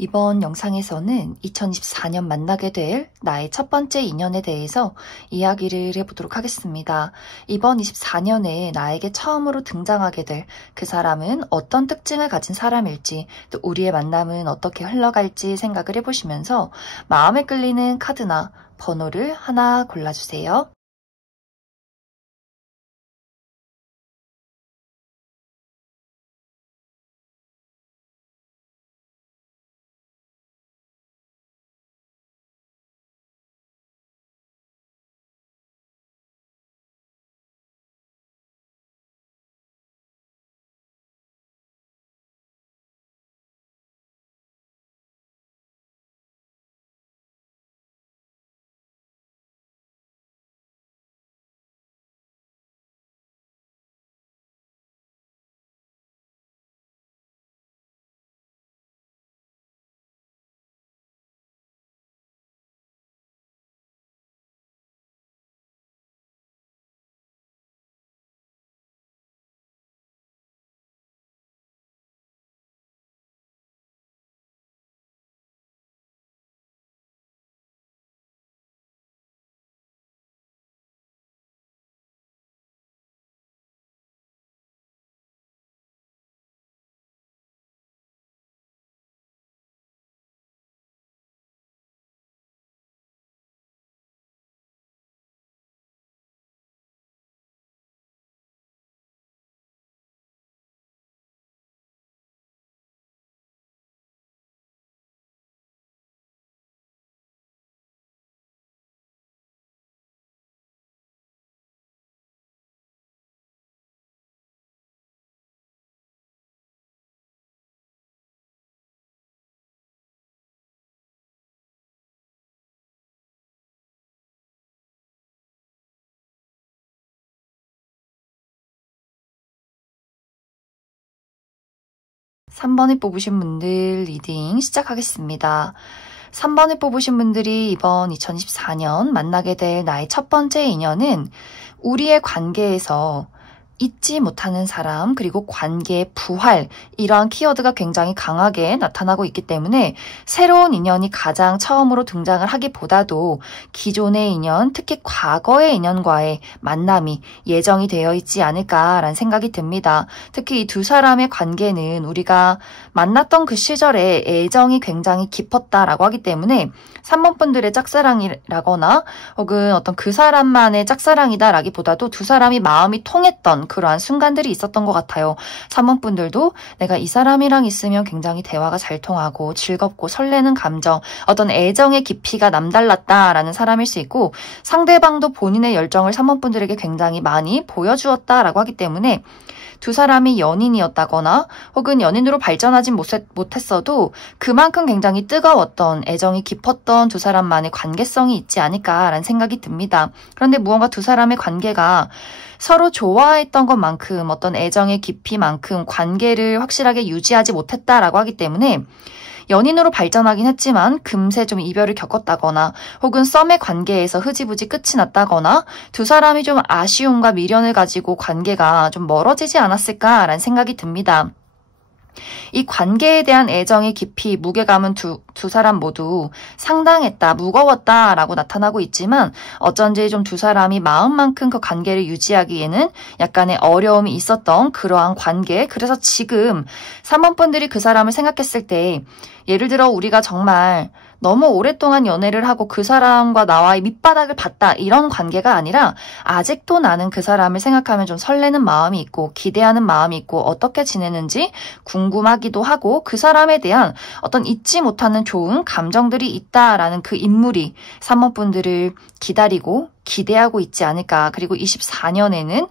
이번 영상에서는 2024년 만나게 될 나의 첫 번째 인연에 대해서 이야기를 해보도록 하겠습니다. 이번 24년에 나에게 처음으로 등장하게 될 그 사람은 어떤 특징을 가진 사람일지, 또 우리의 만남은 어떻게 흘러갈지 생각을 해보시면서 마음에 끌리는 카드나 번호를 하나 골라주세요. (3번을) 뽑으신 분들 리딩 시작하겠습니다. 3번을 뽑으신 분들이 이번 2024년 만나게 될 나의 첫 번째 인연은 우리의 관계에서 잊지 못하는 사람, 그리고 관계의 부활, 이러한 키워드가 굉장히 강하게 나타나고 있기 때문에 새로운 인연이 가장 처음으로 등장을 하기보다도 기존의 인연, 특히 과거의 인연과의 만남이 예정이 되어 있지 않을까라는 생각이 듭니다. 특히 이 두 사람의 관계는 우리가 만났던 그 시절에 애정이 굉장히 깊었다라고 하기 때문에 3번 분들의 짝사랑이라거나 혹은 어떤 그 사람만의 짝사랑이다라기보다도 두 사람이 마음이 통했던 그러한 순간들이 있었던 것 같아요. 3번 분들도 내가 이 사람이랑 있으면 굉장히 대화가 잘 통하고 즐겁고 설레는 감정, 어떤 애정의 깊이가 남달랐다라는 사람일 수 있고, 상대방도 본인의 열정을 3번 분들에게 굉장히 많이 보여주었다라고 하기 때문에 두 사람이 연인이었다거나 혹은 연인으로 발전하진 못했어도 그만큼 굉장히 뜨거웠던, 애정이 깊었던 두 사람만의 관계성이 있지 않을까라는 생각이 듭니다. 그런데 무언가 두 사람의 관계가 서로 좋아했던 것만큼, 어떤 애정의 깊이만큼 관계를 확실하게 유지하지 못했다라고 하기 때문에 연인으로 발전하긴 했지만 금세 좀 이별을 겪었다거나 혹은 썸의 관계에서 흐지부지 끝이 났다거나 두 사람이 좀 아쉬움과 미련을 가지고 관계가 좀 멀어지지 않았을까라는 생각이 듭니다. 이 관계에 대한 애정의 깊이, 무게감은 두 사람 모두 상당했다, 무거웠다라고 나타나고 있지만 어쩐지 좀 두 사람이 마음만큼 그 관계를 유지하기에는 약간의 어려움이 있었던 그러한 관계. 그래서 지금 3번 분들이 그 사람을 생각했을 때, 예를 들어 우리가 정말 너무 오랫동안 연애를 하고 그 사람과 나와의 밑바닥을 봤다, 이런 관계가 아니라 아직도 나는 그 사람을 생각하면 좀 설레는 마음이 있고 기대하는 마음이 있고 어떻게 지내는지 궁금하기도 하고 그 사람에 대한 어떤 잊지 못하는 좋은 감정들이 있다라는 그 인물이 3번 분들을 기다리고 기대하고 있지 않을까. 그리고 24년에는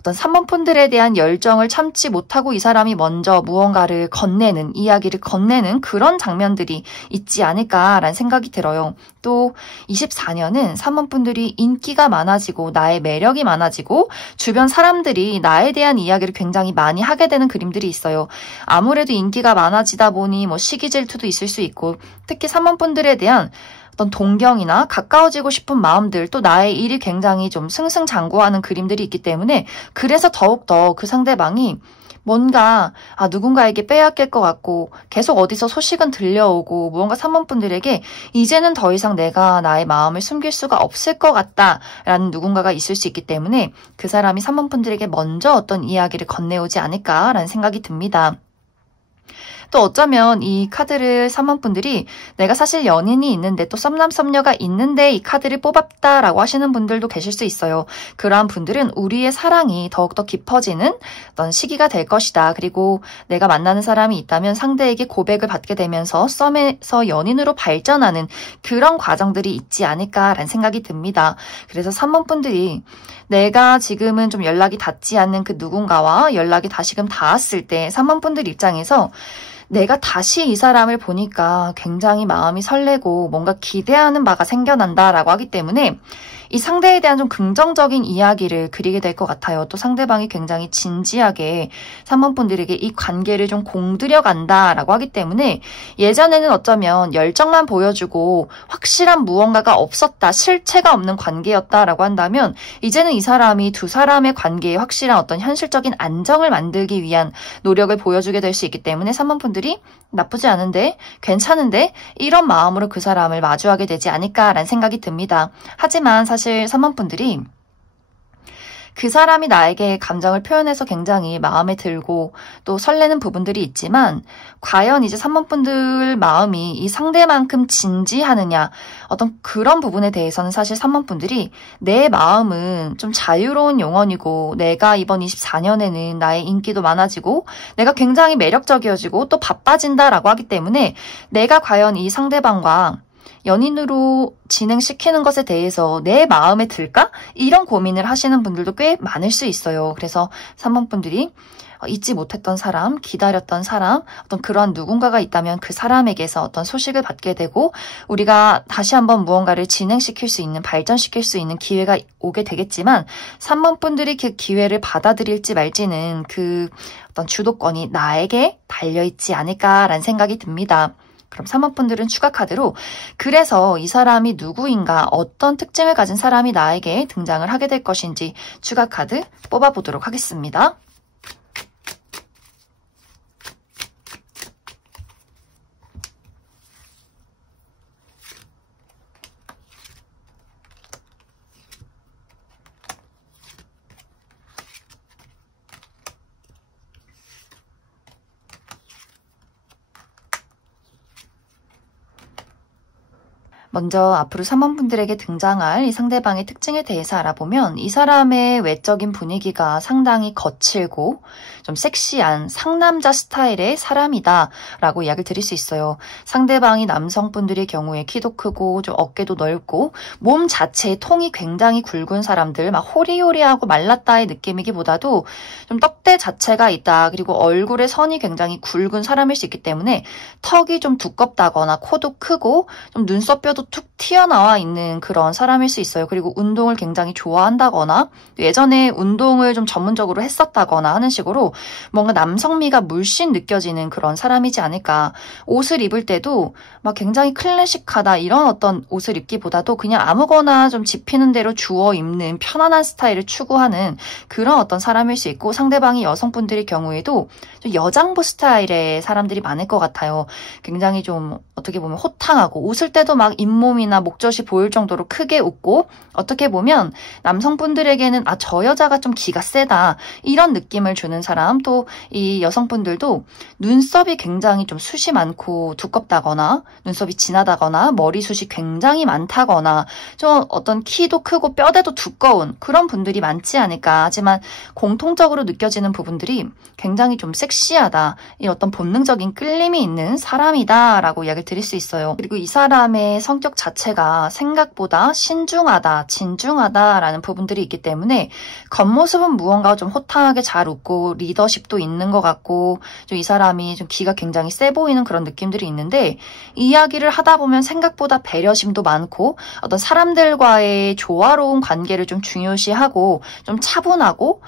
어떤 3번 분들에 대한 열정을 참지 못하고 이 사람이 먼저 무언가를 건네는, 이야기를 건네는 그런 장면들이 있지 않을까라는 생각이 들어요. 또 24년은 3번 분들이 인기가 많아지고 나의 매력이 많아지고 주변 사람들이 나에 대한 이야기를 굉장히 많이 하게 되는 그림들이 있어요. 아무래도 인기가 많아지다 보니 시기 질투도 있을 수 있고, 특히 3번 분들에 대한 어떤 동경이나 가까워지고 싶은 마음들, 또 나의 일이 굉장히 좀 승승장구하는 그림들이 있기 때문에 그래서 더욱더 그 상대방이 뭔가 누군가에게 빼앗길 것 같고 계속 어디서 소식은 들려오고 무언가 사모분들에게 이제는 더 이상 내가 나의 마음을 숨길 수가 없을 것 같다라는 누군가가 있을 수 있기 때문에 그 사람이 사모분들에게 먼저 어떤 이야기를 건네오지 않을까라는 생각이 듭니다. 또 어쩌면 이 카드를 사모분들이 내가 사실 연인이 있는데 또 썸남 썸녀가 있는데 이 카드를 뽑았다라고 하시는 분들도 계실 수 있어요. 그러한 분들은 우리의 사랑이 더욱더 깊어지는 어떤 시기가 될 것이다. 그리고 내가 만나는 사람이 있다면 상대에게 고백을 받게 되면서 썸에서 연인으로 발전하는 그런 과정들이 있지 않을까라는 생각이 듭니다. 그래서 사모분들이 내가 지금은 좀 연락이 닿지 않는 그 누군가와 연락이 다시금 닿았을 때 사모분들 입장에서 내가 다시 이 사람을 보니까 굉장히 마음이 설레고 뭔가 기대하는 바가 생겨난다라고 하기 때문에 이 상대에 대한 좀 긍정적인 이야기를 그리게 될 것 같아요. 또 상대방이 굉장히 진지하게 사모분들에게 이 관계를 좀 공들여 간다라고 하기 때문에 예전에는 어쩌면 열정만 보여주고 확실한 무언가가 없었다, 실체가 없는 관계였다라고 한다면 이제는 이 사람이 두 사람의 관계에 확실한 어떤 현실적인 안정을 만들기 위한 노력을 보여주게 될 수 있기 때문에 사모분들이 나쁘지 않은데, 괜찮은데 이런 마음으로 그 사람을 마주하게 되지 않을까라는 생각이 듭니다. 하지만 사실 사모분들이 그 사람이 나에게 감정을 표현해서 굉장히 마음에 들고 또 설레는 부분들이 있지만 과연 이제 사모분들 마음이 이 상대만큼 진지하느냐, 어떤 그런 부분에 대해서는 사실 사모분들이 내 마음은 좀 자유로운 영혼이고 내가 이번 24년에는 나의 인기도 많아지고 내가 굉장히 매력적이어지고 또 바빠진다라고 하기 때문에 내가 과연 이 상대방과 연인으로 진행시키는 것에 대해서 내 마음에 들까? 이런 고민을 하시는 분들도 꽤 많을 수 있어요. 그래서 3번분들이 잊지 못했던 사람, 기다렸던 사람, 어떤 그러한 누군가가 있다면 그 사람에게서 어떤 소식을 받게 되고 우리가 다시 한번 무언가를 진행시킬 수 있는, 발전시킬 수 있는 기회가 오게 되겠지만 3번분들이 그 기회를 받아들일지 말지는 그 어떤 주도권이 나에게 달려있지 않을까라는 생각이 듭니다. 그럼 3번분들은 추가 카드로 그래서 이 사람이 누구인가, 어떤 특징을 가진 사람이 나에게 등장을 하게 될 것인지 추가 카드 뽑아보도록 하겠습니다. 먼저 앞으로 3번분들에게 등장할 이 상대방의 특징에 대해서 알아보면 이 사람의 외적인 분위기가 상당히 거칠고 좀 섹시한 상남자 스타일의 사람이다 라고 이야기를 드릴 수 있어요. 상대방이 남성분들의 경우에 키도 크고 좀 어깨도 넓고 몸 자체의 통이 굉장히 굵은 사람들, 막 호리호리하고 말랐다의 느낌이기보다도 좀 떡대 자체가 있다. 그리고 얼굴의 선이 굉장히 굵은 사람일 수 있기 때문에 턱이 좀 두껍다거나 코도 크고 좀 눈썹뼈도 툭 튀어나와 있는 그런 사람일 수 있어요. 그리고 운동을 굉장히 좋아한다거나 예전에 운동을 좀 전문적으로 했었다거나 하는 식으로 뭔가 남성미가 물씬 느껴지는 그런 사람이지 않을까. 옷을 입을 때도 막 굉장히 클래식하다 이런 어떤 옷을 입기보다도 그냥 아무거나 좀 집히는 대로 주워 입는 편안한 스타일을 추구하는 그런 어떤 사람일 수 있고 상대방이 여성분들의 경우에도 좀 여장부 스타일의 사람들이 많을 것 같아요. 굉장히 좀 어떻게 보면 호탕하고 웃을 때도 막 잇몸이나 목젖이 보일 정도로 크게 웃고 어떻게 보면 남성분들에게는 저 여자가 좀 기가 세다 이런 느낌을 주는 사람, 또 이 여성분들도 눈썹이 굉장히 좀 숱이 많고 두껍다거나 눈썹이 진하다거나 머리숱이 굉장히 많다거나 좀 어떤 키도 크고 뼈대도 두꺼운 그런 분들이 많지 않을까. 하지만 공통적으로 느껴지는 부분들이 굉장히 좀 섹시하다, 이 어떤 본능적인 끌림이 있는 사람이다 라고 이야기를 드릴 수 있어요. 그리고 이 사람의 성격 자체가 생각보다 신중하다, 진중하다라는 부분들이 있기 때문에 겉모습은 무언가 좀 호탕하게 잘 웃고 리더십도 있는 것 같고 좀 이 사람이 좀 기가 굉장히 세 보이는 그런 느낌들이 있는데 이야기를 하다 보면 생각보다 배려심도 많고 어떤 사람들과의 조화로운 관계를 좀 중요시하고 좀 차분하고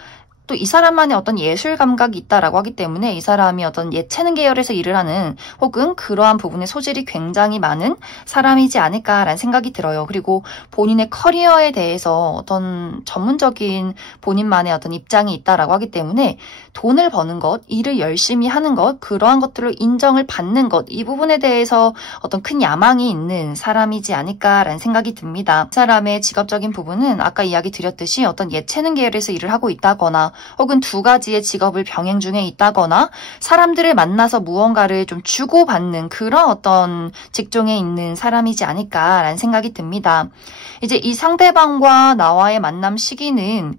또 이 사람만의 어떤 예술 감각이 있다라고 하기 때문에 이 사람이 어떤 예체능 계열에서 일을 하는 혹은 그러한 부분의 소질이 굉장히 많은 사람이지 않을까라는 생각이 들어요. 그리고 본인의 커리어에 대해서 어떤 전문적인 본인만의 어떤 입장이 있다라고 하기 때문에 돈을 버는 것, 일을 열심히 하는 것, 그러한 것들로 인정을 받는 것, 이 부분에 대해서 어떤 큰 야망이 있는 사람이지 않을까라는 생각이 듭니다. 이 사람의 직업적인 부분은 아까 이야기 드렸듯이 어떤 예체능 계열에서 일을 하고 있다거나 혹은 두 가지의 직업을 병행 중에 있다거나 사람들을 만나서 무언가를 좀 주고받는 그런 어떤 직종에 있는 사람이지 않을까라는 생각이 듭니다. 이제 이 상대방과 나와의 만남 시기는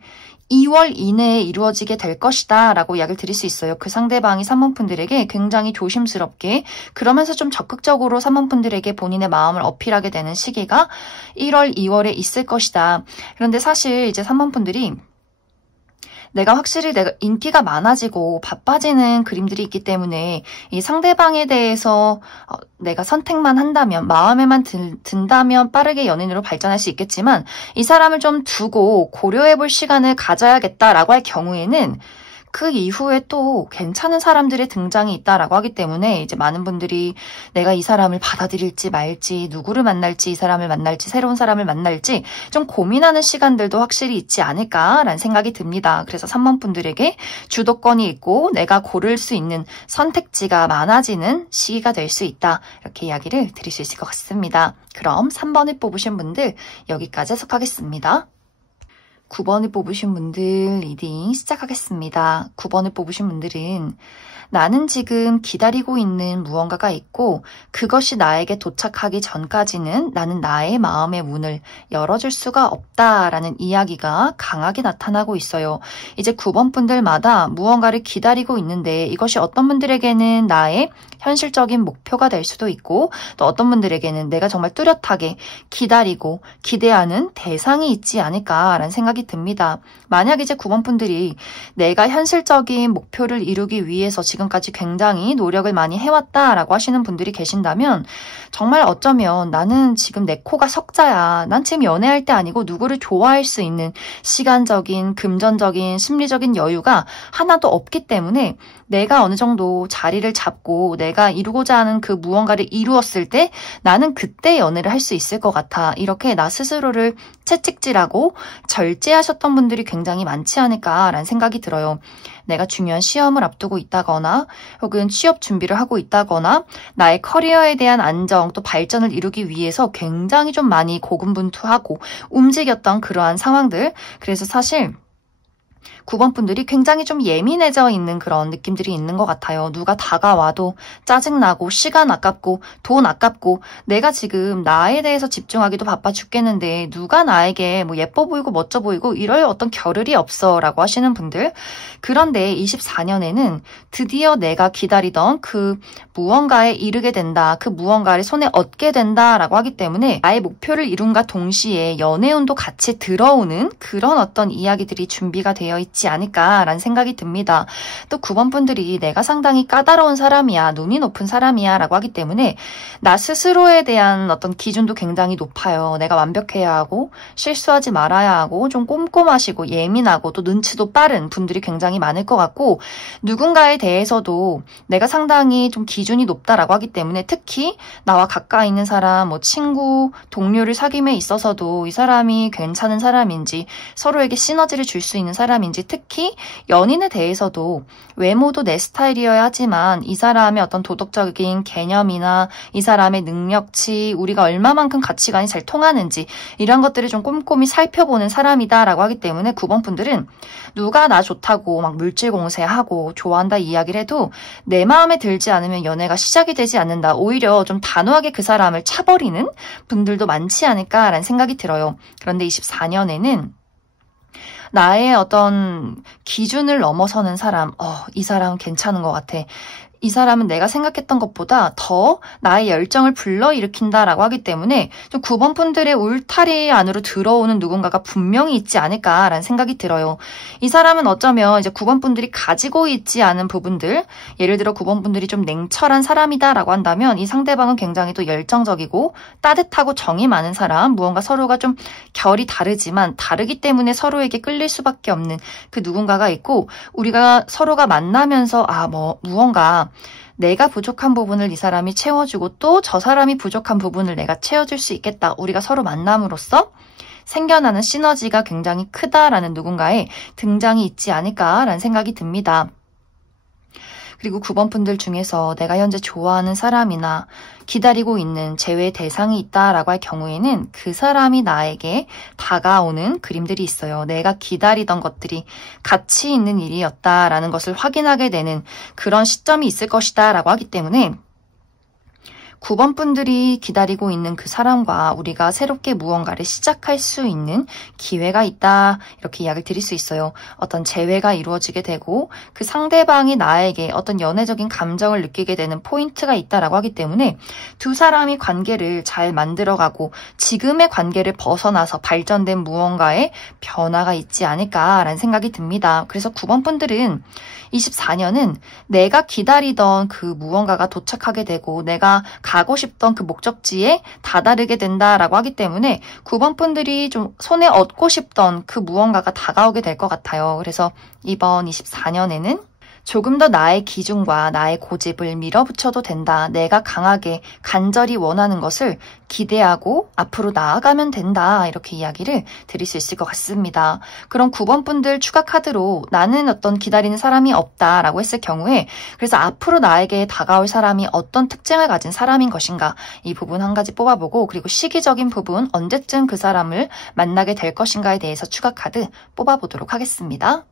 2월 이내에 이루어지게 될 것이다 라고 이야기를 드릴 수 있어요. 그 상대방이 3번분들에게 굉장히 조심스럽게 그러면서 좀 적극적으로 3번분들에게 본인의 마음을 어필하게 되는 시기가 1월, 2월에 있을 것이다. 그런데 사실 이제 3번분들이 내가 인기가 많아지고 바빠지는 그림들이 있기 때문에 이 상대방에 대해서 내가 선택만 한다면, 마음에만 든다면 빠르게 연인으로 발전할 수 있겠지만 이 사람을 좀 두고 고려해볼 시간을 가져야겠다라고 할 경우에는 그 이후에 또 괜찮은 사람들의 등장이 있다라고 하기 때문에 이제 많은 분들이 내가 이 사람을 받아들일지 말지, 누구를 만날지, 이 사람을 만날지, 새로운 사람을 만날지 좀 고민하는 시간들도 확실히 있지 않을까라는 생각이 듭니다. 그래서 3번 분들에게 주도권이 있고 내가 고를 수 있는 선택지가 많아지는 시기가 될 수 있다. 이렇게 이야기를 드릴 수 있을 것 같습니다. 그럼 3번을 뽑으신 분들 여기까지 해석하겠습니다. 9번을 뽑으신 분들 리딩 시작하겠습니다. 9번을 뽑으신 분들은 나는 지금 기다리고 있는 무언가가 있고 그것이 나에게 도착하기 전까지는 나는 나의 마음의 문을 열어줄 수가 없다라는 이야기가 강하게 나타나고 있어요. 이제 9번 분들마다 무언가를 기다리고 있는데 이것이 어떤 분들에게는 나의 현실적인 목표가 될 수도 있고 또 어떤 분들에게는 내가 정말 뚜렷하게 기다리고 기대하는 대상이 있지 않을까라는 생각이 듭니다. 만약 이제 9번 분들이 내가 현실적인 목표를 이루기 위해서 지금까지 굉장히 노력을 많이 해왔다라고 하시는 분들이 계신다면 정말 어쩌면 나는 지금 내 코가 석자야. 난 지금 연애할 때 아니고 누구를 좋아할 수 있는 시간적인, 금전적인, 심리적인 여유가 하나도 없기 때문에 내가 어느 정도 자리를 잡고 내가 이루고자 하는 그 무언가를 이루었을 때 나는 그때 연애를 할 수 있을 것 같아. 이렇게 나 스스로를 채찍질하고 절제하셨던 분들이 굉장히 많지 않을까라는 생각이 들어요. 내가 중요한 시험을 앞두고 있다거나 혹은 취업 준비를 하고 있다거나 나의 커리어에 대한 안정 또 발전을 이루기 위해서 굉장히 좀 많이 고군분투하고 움직였던 그러한 상황들. 그래서 사실 9번 분들이 굉장히 좀 예민해져 있는 그런 느낌들이 있는 것 같아요. 누가 다가와도 짜증나고 시간 아깝고 돈 아깝고 내가 지금 나에 대해서 집중하기도 바빠 죽겠는데 누가 나에게 뭐 예뻐 보이고 멋져 보이고 이럴 어떤 겨를이 없어 라고 하시는 분들. 그런데 24년에는 드디어 내가 기다리던 그 무언가에 이르게 된다. 그 무언가를 손에 얻게 된다라고 하기 때문에 나의 목표를 이룬과 동시에 연애운도 같이 들어오는 그런 어떤 이야기들이 준비가 되어 있지 않을까라는 생각이 듭니다. 또 9번 분들이 내가 상당히 까다로운 사람이야, 눈이 높은 사람이야 라고 하기 때문에 나 스스로에 대한 어떤 기준도 굉장히 높아요. 내가 완벽해야 하고 실수하지 말아야 하고 좀 꼼꼼하시고 예민하고 또 눈치도 빠른 분들이 굉장히 많을 것 같고 누군가에 대해서도 내가 상당히 좀 기준이 높다라고 하기 때문에 특히 나와 가까이 있는 사람, 뭐 친구, 동료를 사귐에 있어서도 이 사람이 괜찮은 사람인지 서로에게 시너지를 줄 수 있는 사람인지 특히 연인에 대해서도 외모도 내 스타일이어야 하지만 이 사람의 어떤 도덕적인 개념이나 이 사람의 능력치, 우리가 얼마만큼 가치관이 잘 통하는지 이런 것들을 좀 꼼꼼히 살펴보는 사람이다라고 하기 때문에 9번 분들은 누가 나 좋다고 막 물질 공세하고 좋아한다 이야기를 해도 내 마음에 들지 않으면 연애가 시작이 되지 않는다. 오히려 좀 단호하게 그 사람을 차버리는 분들도 많지 않을까라는 생각이 들어요. 그런데 24년에는 나의 어떤 기준을 넘어서는 사람, 이 사람 괜찮은 것 같아. 이 사람은 내가 생각했던 것보다 더 나의 열정을 불러일으킨다라고 하기 때문에 좀 9번 분들의 울타리 안으로 들어오는 누군가가 분명히 있지 않을까라는 생각이 들어요. 이 사람은 어쩌면 이제 9번 분들이 가지고 있지 않은 부분들, 예를 들어 9번 분들이 좀 냉철한 사람이다라고 한다면 이 상대방은 굉장히 또 열정적이고 따뜻하고 정이 많은 사람, 무언가 서로가 좀 결이 다르지만 다르기 때문에 서로에게 끌릴 수밖에 없는 그 누군가가 있고, 우리가 서로가 만나면서 무언가 내가 부족한 부분을 이 사람이 채워주고 또 저 사람이 부족한 부분을 내가 채워줄 수 있겠다. 우리가 서로 만남으로써 생겨나는 시너지가 굉장히 크다라는 누군가의 등장이 있지 않을까라는 생각이 듭니다. 그리고 9번 분들 중에서 내가 현재 좋아하는 사람이나 기다리고 있는 재회 대상이 있다라고 할 경우에는 그 사람이 나에게 다가오는 그림들이 있어요. 내가 기다리던 것들이 가치 있는 일이었다라는 것을 확인하게 되는 그런 시점이 있을 것이다 라고 하기 때문에 9번 분들이 기다리고 있는 그 사람과 우리가 새롭게 무언가를 시작할 수 있는 기회가 있다, 이렇게 이야기를 드릴 수 있어요. 어떤 재회가 이루어지게 되고 그 상대방이 나에게 어떤 연애적인 감정을 느끼게 되는 포인트가 있다라고 하기 때문에 두 사람이 관계를 잘 만들어가고 지금의 관계를 벗어나서 발전된 무언가의 변화가 있지 않을까라는 생각이 듭니다. 그래서 9번 분들은 24년은 내가 기다리던 그 무언가가 도착하게 되고 내가 가고 싶던 그 목적지에 다다르게 된다라고 하기 때문에 9번 분들이 좀 손에 얻고 싶던 그 무언가가 다가오게 될 것 같아요. 그래서 이번 24년에는 조금 더 나의 기준과 나의 고집을 밀어붙여도 된다. 내가 강하게 간절히 원하는 것을 기대하고 앞으로 나아가면 된다. 이렇게 이야기를 드릴 수 있을 것 같습니다. 그럼 9번 분들 추가 카드로 나는 어떤 기다리는 사람이 없다라고 했을 경우에 그래서 앞으로 나에게 다가올 사람이 어떤 특징을 가진 사람인 것인가, 이 부분 한 가지 뽑아보고, 그리고 시기적인 부분 언제쯤 그 사람을 만나게 될 것인가에 대해서 추가 카드 뽑아보도록 하겠습니다.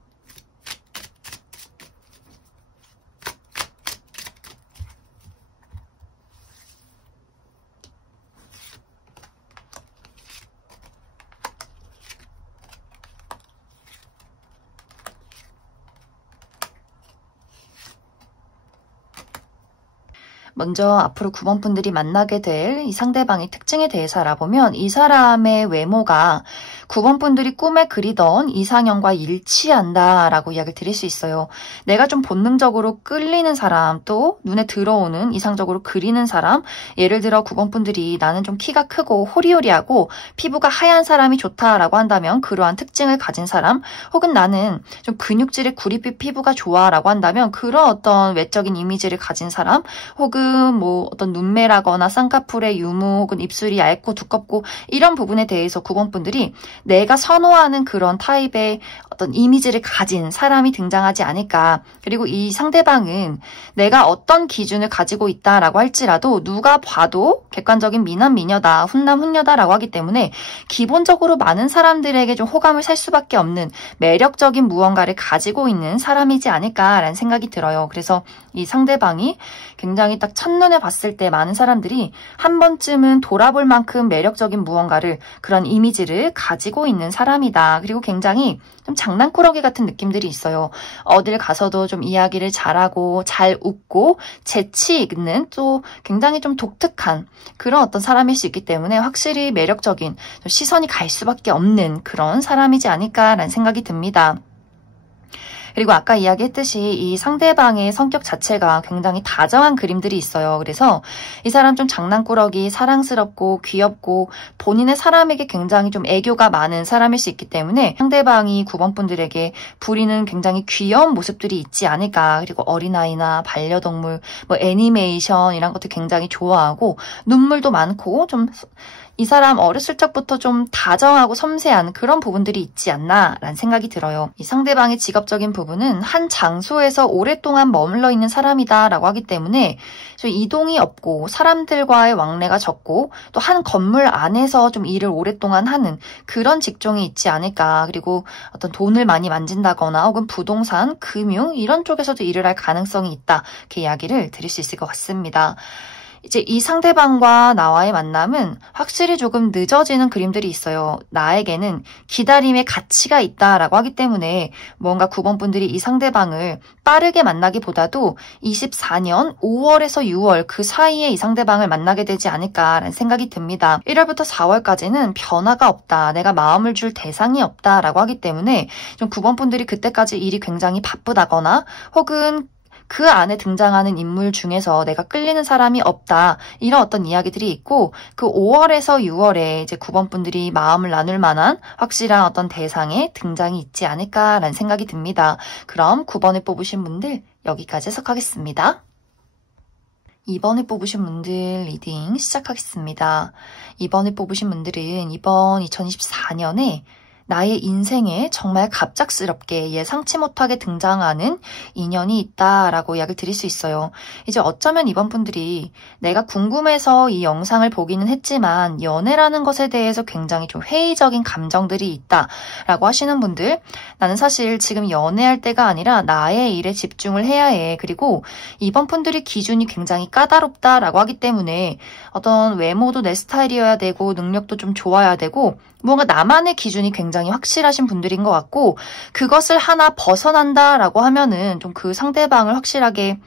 먼저 앞으로 9번 분들이 만나게 될 이 상대방의 특징에 대해서 알아보면 이 사람의 외모가 9번 분들이 꿈에 그리던 이상형과 일치한다라고 이야기를 드릴 수 있어요. 내가 좀 본능적으로 끌리는 사람, 또 눈에 들어오는 이상적으로 그리는 사람, 예를 들어 9번 분들이 나는 좀 키가 크고 호리호리하고 피부가 하얀 사람이 좋다라고 한다면 그러한 특징을 가진 사람, 혹은 나는 좀 근육질의 구릿빛 피부가 좋아라고 한다면 그런 어떤 외적인 이미지를 가진 사람, 혹은 뭐 어떤 눈매라거나 쌍꺼풀의 유무, 혹은 입술이 얇고 두껍고 이런 부분에 대해서 9번 분들이 내가 선호하는 그런 타입의 어떤 이미지를 가진 사람이 등장하지 않을까. 그리고 이 상대방은 내가 어떤 기준을 가지고 있다라고 할지라도 누가 봐도 객관적인 미남 미녀다, 훈남 훈녀다라고 하기 때문에 기본적으로 많은 사람들에게 좀 호감을 살 수밖에 없는 매력적인 무언가를 가지고 있는 사람이지 않을까라는 생각이 들어요. 그래서 이 상대방이 굉장히 딱 첫눈에 봤을 때 많은 사람들이 한 번쯤은 돌아볼 만큼 매력적인 무언가를, 그런 이미지를 가지고 있는 사람이다. 그리고 굉장히 좀 장난꾸러기 같은 느낌들이 있어요. 어딜 가서도 좀 이야기를 잘하고 잘 웃고 재치 있는, 또 굉장히 좀 독특한 그런 어떤 사람일 수 있기 때문에 확실히 매력적인, 시선이 갈 수밖에 없는 그런 사람이지 않을까라는 생각이 듭니다. 그리고 아까 이야기했듯이 이 상대방의 성격 자체가 굉장히 다정한 그림들이 있어요. 그래서 이 사람 좀 장난꾸러기, 사랑스럽고 귀엽고 본인의 사람에게 굉장히 좀 애교가 많은 사람일 수 있기 때문에 상대방이 9번 분들에게 부리는 굉장히 귀여운 모습들이 있지 않을까. 그리고 어린아이나 반려동물, 뭐 애니메이션 이런 것도 굉장히 좋아하고 눈물도 많고 좀 이 사람 어렸을 적부터 좀 다정하고 섬세한 그런 부분들이 있지 않나라는 생각이 들어요. 이 상대방의 직업적인 부분은 한 장소에서 오랫동안 머물러 있는 사람이다라고 하기 때문에 좀 이동이 없고 사람들과의 왕래가 적고 또 한 건물 안에서 좀 일을 오랫동안 하는 그런 직종이 있지 않을까. 그리고 어떤 돈을 많이 만진다거나 혹은 부동산, 금융 이런 쪽에서도 일을 할 가능성이 있다. 이렇게 이야기를 드릴 수 있을 것 같습니다. 이제 이 상대방과 나와의 만남은 확실히 조금 늦어지는 그림들이 있어요. 나에게는 기다림의 가치가 있다라고 하기 때문에 뭔가 9번 분들이 이 상대방을 빠르게 만나기보다도 24년 5월에서 6월 그 사이에 이 상대방을 만나게 되지 않을까라는 생각이 듭니다. 1월부터 4월까지는 변화가 없다. 내가 마음을 줄 대상이 없다라고 하기 때문에 좀 9번 분들이 그때까지 일이 굉장히 바쁘다거나 혹은 그 안에 등장하는 인물 중에서 내가 끌리는 사람이 없다. 이런 어떤 이야기들이 있고 그 5월에서 6월에 이제 9번 분들이 마음을 나눌 만한 확실한 어떤 대상의 등장이 있지 않을까라는 생각이 듭니다. 그럼 9번을 뽑으신 분들 여기까지 해석하겠습니다. 2번을 뽑으신 분들 리딩 시작하겠습니다. 2번을 뽑으신 분들은 이번 2024년에 나의 인생에 정말 갑작스럽게 예상치 못하게 등장하는 인연이 있다라고 이야기를 드릴 수 있어요. 이제 어쩌면 이번 분들이 내가 궁금해서 이 영상을 보기는 했지만 연애라는 것에 대해서 굉장히 좀 회의적인 감정들이 있다라고 하시는 분들, 나는 사실 지금 연애할 때가 아니라 나의 일에 집중을 해야 해. 그리고 이번 분들이 기준이 굉장히 까다롭다라고 하기 때문에 어떤 외모도 내 스타일이어야 되고 능력도 좀 좋아야 되고 뭔가 나만의 기준이 굉장히 확실하신 분들인 것 같고 그것을 하나 벗어난다라고 하면은 좀 그 상대방을 확실하게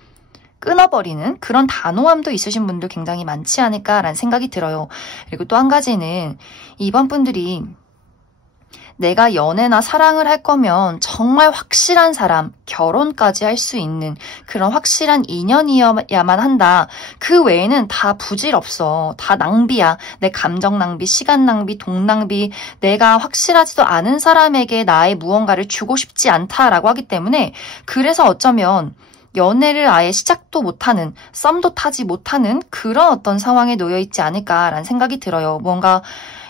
끊어버리는 그런 단호함도 있으신 분들 굉장히 많지 않을까라는 생각이 들어요. 그리고 또 한 가지는 이번 분들이 내가 연애나 사랑을 할 거면 정말 확실한 사람, 결혼까지 할 수 있는 그런 확실한 인연이어야만 한다. 그 외에는 다 부질없어. 다 낭비야. 내 감정 낭비, 시간 낭비, 돈 낭비. 내가 확실하지도 않은 사람에게 나의 무언가를 주고 싶지 않다라고 하기 때문에 그래서 어쩌면 연애를 아예 시작도 못하는, 썸도 타지 못하는 그런 어떤 상황에 놓여 있지 않을까라는 생각이 들어요. 뭔가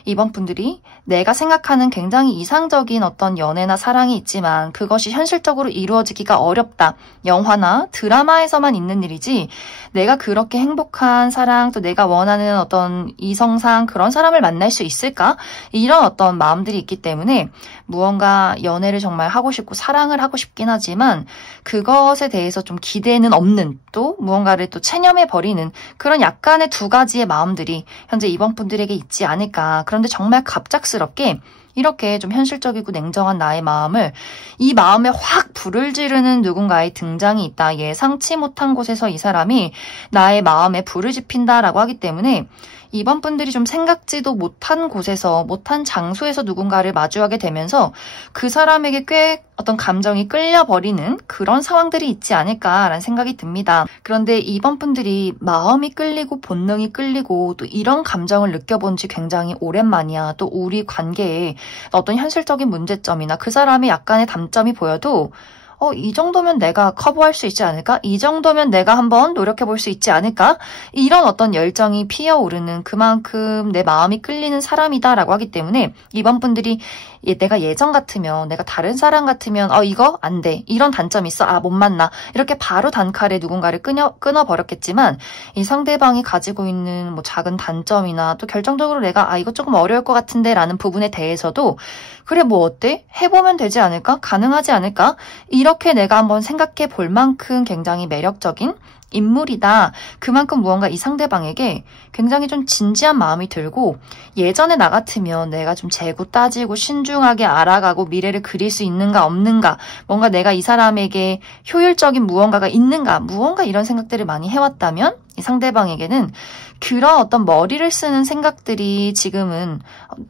이번 분들이 내가 생각하는 굉장히 이상적인 어떤 연애나 사랑이 있지만 그것이 현실적으로 이루어지기가 어렵다. 영화나 드라마에서만 있는 일이지 내가 그렇게 행복한 사랑 또 내가 원하는 어떤 이성상 그런 사람을 만날 수 있을까? 이런 어떤 마음들이 있기 때문에 무언가 연애를 정말 하고 싶고 사랑을 하고 싶긴 하지만 그것에 대해서 좀 기대는 없는 또 무언가를 또 체념해버리는 그런 약간의 두 가지의 마음들이 현재 이번 분들에게 있지 않을까. 그런데 정말 갑작스럽게 이렇게 좀 현실적이고 냉정한 나의 마음을 이 마음에 확 불을 지르는 누군가의 등장이 있다. 예상치 못한 곳에서 이 사람이 나의 마음에 불을 지핀다라고 하기 때문에 이번 분들이 좀 생각지도 못한 곳에서 못한 장소에서 누군가를 마주하게 되면서 그 사람에게 꽤 어떤 감정이 끌려버리는 그런 상황들이 있지 않을까라는 생각이 듭니다. 그런데 이번 분들이 마음이 끌리고 본능이 끌리고 또 이런 감정을 느껴본 지 굉장히 오랜만이야. 또 우리 관계에 어떤 현실적인 문제점이나 그 사람의 약간의 단점이 보여도 이 정도면 내가 커버할 수 있지 않을까? 이 정도면 내가 한번 노력해볼 수 있지 않을까? 이런 어떤 열정이 피어오르는 그만큼 내 마음이 끌리는 사람이다라고 하기 때문에 이번 분들이 내가 예전 같으면 내가 다른 사람 같으면 이거 안 돼. 이런 단점이 있어. 못 만나. 이렇게 바로 단칼에 누군가를 끊어버렸겠지만 이 상대방이 가지고 있는 뭐 작은 단점이나 또 결정적으로 내가 이거 조금 어려울 것 같은데 라는 부분에 대해서도 그래 뭐 어때? 해보면 되지 않을까? 가능하지 않을까? 이렇게 내가 한번 생각해 볼 만큼 굉장히 매력적인 인물이다. 그만큼 무언가 이 상대방에게 굉장히 좀 진지한 마음이 들고 예전에 나 같으면 내가 좀 재고 따지고 신중하게 알아가고 미래를 그릴 수 있는가 없는가 뭔가 내가 이 사람에게 효율적인 무언가가 있는가 무언가 이런 생각들을 많이 해왔다면 이 상대방에게는 그런 어떤 머리를 쓰는 생각들이 지금은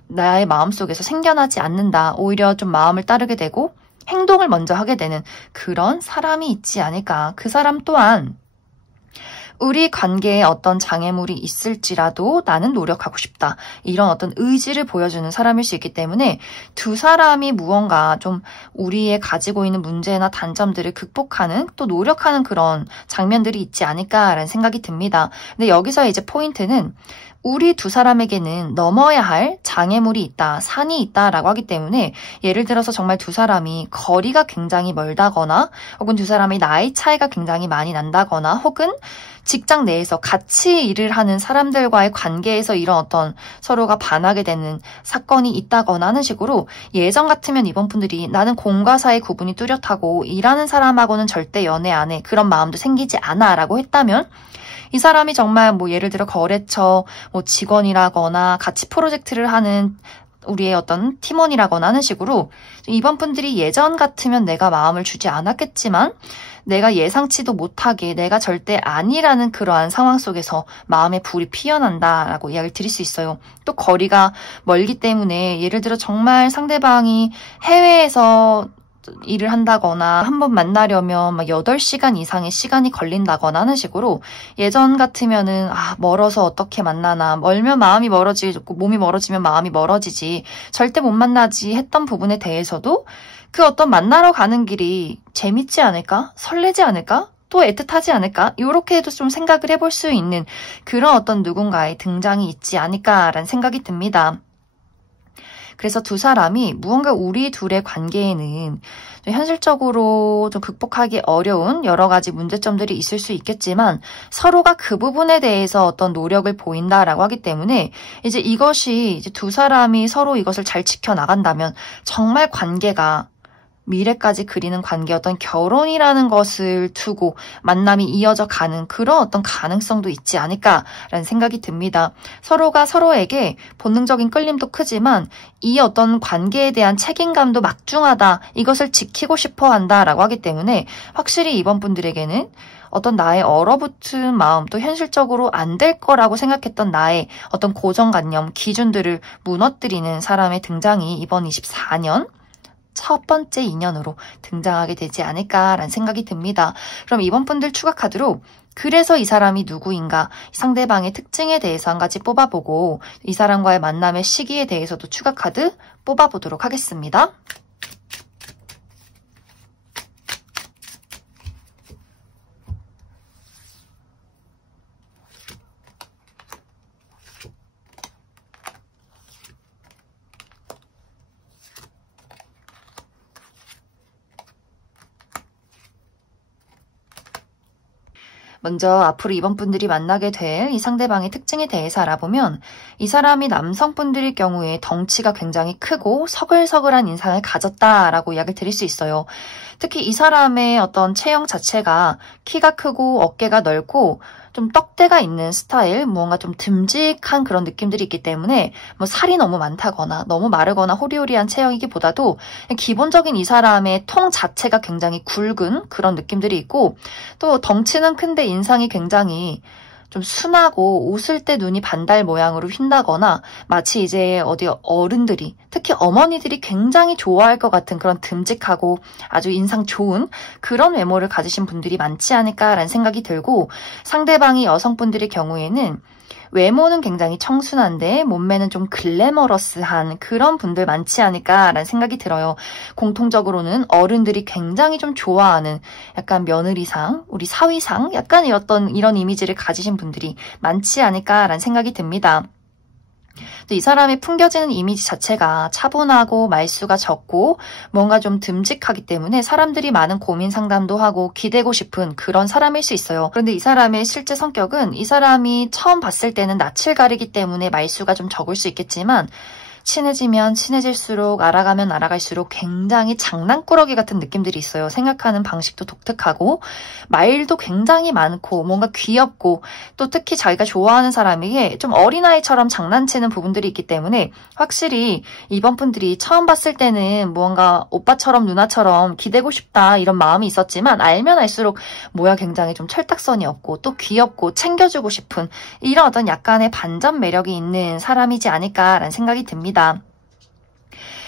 나의 마음속에서 생겨나지 않는다. 오히려 좀 마음을 따르게 되고 행동을 먼저 하게 되는 그런 사람이 있지 않을까. 그 사람 또한 우리 관계에 어떤 장애물이 있을지라도 나는 노력하고 싶다. 이런 어떤 의지를 보여주는 사람일 수 있기 때문에 두 사람이 무언가 좀 우리의 가지고 있는 문제나 단점들을 극복하는 또 노력하는 그런 장면들이 있지 않을까라는 생각이 듭니다. 근데 여기서 이제 포인트는 우리 두 사람에게는 넘어야 할 장애물이 있다, 산이 있다라고 하기 때문에 예를 들어서 정말 두 사람이 거리가 굉장히 멀다거나 혹은 두 사람의 나이 차이가 굉장히 많이 난다거나 혹은 직장 내에서 같이 일을 하는 사람들과의 관계에서 이런 어떤 서로가 반하게 되는 사건이 있다거나 하는 식으로 예전 같으면 이번 분들이 나는 공과 사의 구분이 뚜렷하고 일하는 사람하고는 절대 연애 안 해. 그런 마음도 생기지 않아 라고 했다면 이 사람이 정말 뭐 예를 들어 거래처 뭐 직원이라거나 같이 프로젝트를 하는 우리의 어떤 팀원이라거나 하는 식으로 이번 분들이 예전 같으면 내가 마음을 주지 않았겠지만 내가 예상치도 못하게 내가 절대 아니라는 그러한 상황 속에서 마음의 불이 피어난다라고 이야기를 드릴 수 있어요. 또 거리가 멀기 때문에 예를 들어 정말 상대방이 해외에서 일을 한다거나 한번 만나려면 막 8시간 이상의 시간이 걸린다거나 하는 식으로 예전 같으면은 멀어서 어떻게 만나나, 멀면 마음이 멀어지고 몸이 멀어지면 마음이 멀어지지 절대 못 만나지 했던 부분에 대해서도 그 어떤 만나러 가는 길이 재밌지 않을까? 설레지 않을까? 또 애틋하지 않을까? 이렇게도 좀 생각을 해볼 수 있는 그런 어떤 누군가의 등장이 있지 않을까라는 생각이 듭니다. 그래서 두 사람이 무언가 우리 둘의 관계에는 좀 현실적으로 좀 극복하기 어려운 여러 가지 문제점들이 있을 수 있겠지만 서로가 그 부분에 대해서 어떤 노력을 보인다라고 하기 때문에 이제 이것이 이제 두 사람이 서로 이것을 잘 지켜나간다면 정말 관계가 미래까지 그리는 관계였던 결혼이라는 것을 두고 만남이 이어져 가는 그런 어떤 가능성도 있지 않을까라는 생각이 듭니다. 서로가 서로에게 본능적인 끌림도 크지만 이 어떤 관계에 대한 책임감도 막중하다. 이것을 지키고 싶어 한다라고 하기 때문에 확실히 이번 분들에게는 어떤 나의 얼어붙은 마음 또 현실적으로 안 될 거라고 생각했던 나의 어떤 고정관념, 기준들을 무너뜨리는 사람의 등장이 이번 24년 첫 번째 인연으로 등장하게 되지 않을까라는 생각이 듭니다. 그럼 이번 분들 추가 카드로 그래서 이 사람이 누구인가, 상대방의 특징에 대해서 한 가지 뽑아보고 이 사람과의 만남의 시기에 대해서도 추가 카드 뽑아보도록 하겠습니다. 먼저 앞으로 이번 분들이 만나게 될 이 상대방의 특징에 대해서 알아보면 이 사람이 남성분들일 경우에 덩치가 굉장히 크고 서글서글한 인상을 가졌다라고 이야기를 드릴 수 있어요. 특히 이 사람의 어떤 체형 자체가 키가 크고 어깨가 넓고 좀 떡대가 있는 스타일, 무언가 좀 듬직한 그런 느낌들이 있기 때문에 뭐 살이 너무 많다거나 너무 마르거나 호리호리한 체형이기보다도 기본적인 이 사람의 통 자체가 굉장히 굵은 그런 느낌들이 있고 또 덩치는 큰데 인상이 굉장히 좀 순하고 웃을 때 눈이 반달 모양으로 휜다거나 마치 이제 어디 어른들이 특히 어머니들이 굉장히 좋아할 것 같은 그런 듬직하고 아주 인상 좋은 그런 외모를 가지신 분들이 많지 않을까라는 생각이 들고 상대방이 여성분들의 경우에는 외모는 굉장히 청순한데 몸매는 좀 글래머러스한 그런 분들 많지 않을까라는 생각이 들어요. 공통적으로는 어른들이 굉장히 좀 좋아하는 약간 며느리상, 우리 사위상 약간 이런 이미지를 가지신 분들이 많지 않을까라는 생각이 듭니다. 이 사람의 풍겨지는 이미지 자체가 차분하고 말수가 적고 뭔가 좀 듬직하기 때문에 사람들이 많은 고민 상담도 하고 기대고 싶은 그런 사람일 수 있어요. 그런데 이 사람의 실제 성격은 이 사람이 처음 봤을 때는 낯을 가리기 때문에 말수가 좀 적을 수 있겠지만 친해지면 친해질수록 알아가면 알아갈수록 굉장히 장난꾸러기 같은 느낌들이 있어요. 생각하는 방식도 독특하고 말도 굉장히 많고 뭔가 귀엽고 또 특히 자기가 좋아하는 사람에게 좀 어린아이처럼 장난치는 부분들이 있기 때문에 확실히 이번 분들이 처음 봤을 때는 무언가 오빠처럼 누나처럼 기대고 싶다 이런 마음이 있었지만 알면 알수록 뭐야 굉장히 좀 철딱선이 없고 또 귀엽고 챙겨주고 싶은 이런 어떤 약간의 반전 매력이 있는 사람이지 않을까라는 생각이 듭니다.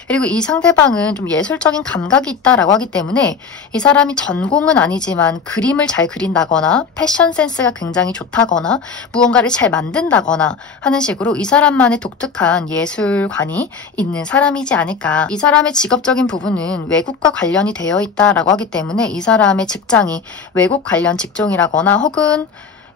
그리고 이 상대방은 좀 예술적인 감각이 있다라고 하기 때문에 이 사람이 전공은 아니지만 그림을 잘 그린다거나 패션 센스가 굉장히 좋다거나 무언가를 잘 만든다거나 하는 식으로 이 사람만의 독특한 예술관이 있는 사람이지 않을까. 이 사람의 직업적인 부분은 외국과 관련이 되어 있다라고 하기 때문에 이 사람의 직장이 외국 관련 직종이라거나 혹은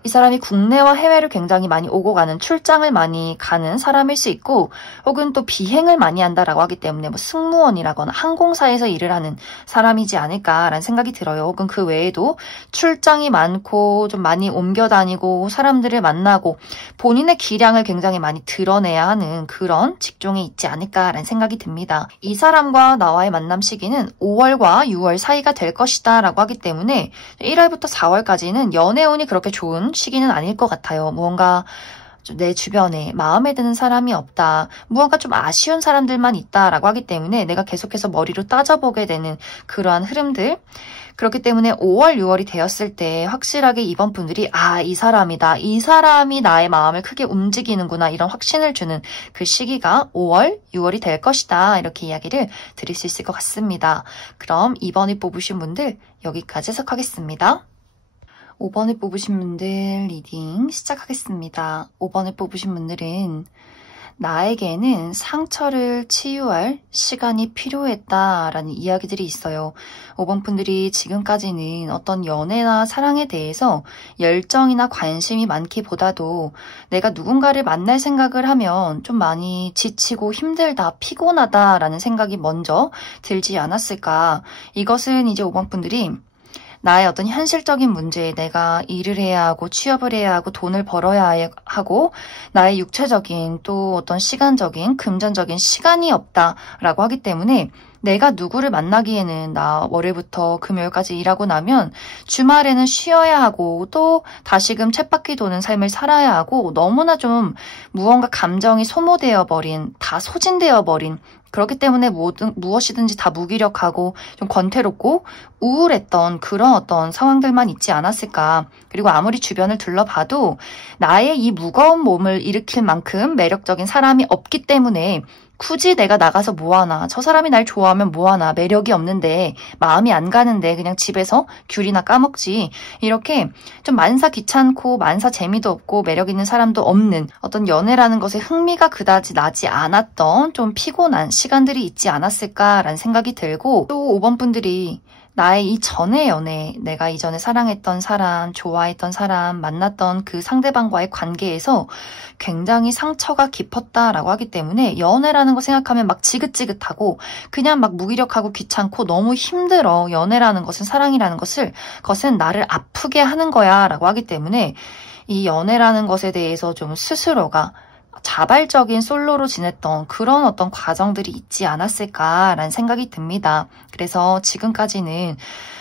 이 사람이 국내와 해외를 굉장히 많이 오고 가는 출장을 많이 가는 사람일 수 있고 혹은 또 비행을 많이 한다라고 하기 때문에 뭐 승무원이라거나 항공사에서 일을 하는 사람이지 않을까라는 생각이 들어요. 혹은 그 외에도 출장이 많고 좀 많이 옮겨 다니고 사람들을 만나고 본인의 기량을 굉장히 많이 드러내야 하는 그런 직종이 있지 않을까라는 생각이 듭니다. 이 사람과 나와의 만남 시기는 5월과 6월 사이가 될 것이다 라고 하기 때문에 1월부터 4월까지는 연애운이 그렇게 좋은 시기는 아닐 것 같아요. 무언가 좀 내 주변에 마음에 드는 사람이 없다, 무언가 좀 아쉬운 사람들만 있다라고 하기 때문에 내가 계속해서 머리로 따져보게 되는 그러한 흐름들, 그렇기 때문에 5월, 6월이 되었을 때 확실하게 이번 분들이 이 사람이다, 이 사람이 나의 마음을 크게 움직이는구나, 이런 확신을 주는 그 시기가 5월, 6월이 될 것이다, 이렇게 이야기를 드릴 수 있을 것 같습니다. 그럼 2번을 뽑으신 분들 여기까지 해석하겠습니다. 5번을 뽑으신 분들 리딩 시작하겠습니다. 5번을 뽑으신 분들은 나에게는 상처를 치유할 시간이 필요했다라는 이야기들이 있어요. 5번 분들이 지금까지는 어떤 연애나 사랑에 대해서 열정이나 관심이 많기보다도 내가 누군가를 만날 생각을 하면 좀 많이 지치고 힘들다, 피곤하다라는 생각이 먼저 들지 않았을까. 이것은 이제 5번 분들이 나의 어떤 현실적인 문제에 내가 일을 해야 하고 취업을 해야 하고 돈을 벌어야 하고 나의 육체적인 또 어떤 시간적인 금전적인 시간이 없다라고 하기 때문에 내가 누구를 만나기에는 나 월요일부터 금요일까지 일하고 나면 주말에는 쉬어야 하고 또 다시금 쳇바퀴 도는 삶을 살아야 하고 너무나 좀 무언가 감정이 소모되어 버린, 다 소진되어 버린, 그렇기 때문에 무엇이든지 다 무기력하고 좀 권태롭고 우울했던 그런 어떤 상황들만 있지 않았을까. 그리고 아무리 주변을 둘러봐도 나의 이 무거운 몸을 일으킬 만큼 매력적인 사람이 없기 때문에 굳이 내가 나가서 뭐하나, 저 사람이 날 좋아하면 뭐하나, 매력이 없는데 마음이 안 가는데 그냥 집에서 귤이나 까먹지, 이렇게 좀 만사 귀찮고 만사 재미도 없고 매력 있는 사람도 없는 어떤 연애라는 것에 흥미가 그다지 나지 않았던 좀 피곤한 시간들이 있지 않았을까라는 생각이 들고, 또 5번 분들이 나의 이 전의 연애, 내가 이전에 사랑했던 사람, 좋아했던 사람, 만났던 그 상대방과의 관계에서 굉장히 상처가 깊었다라고 하기 때문에 연애라는 거 생각하면 막 지긋지긋하고 그냥 막 무기력하고 귀찮고 너무 힘들어. 연애라는 것은, 사랑이라는 것은 나를 아프게 하는 거야 라고 하기 때문에 이 연애라는 것에 대해서 좀 스스로가 자발적인 솔로로 지냈던 그런 어떤 과정들이 있지 않았을까라는 생각이 듭니다. 그래서 지금까지는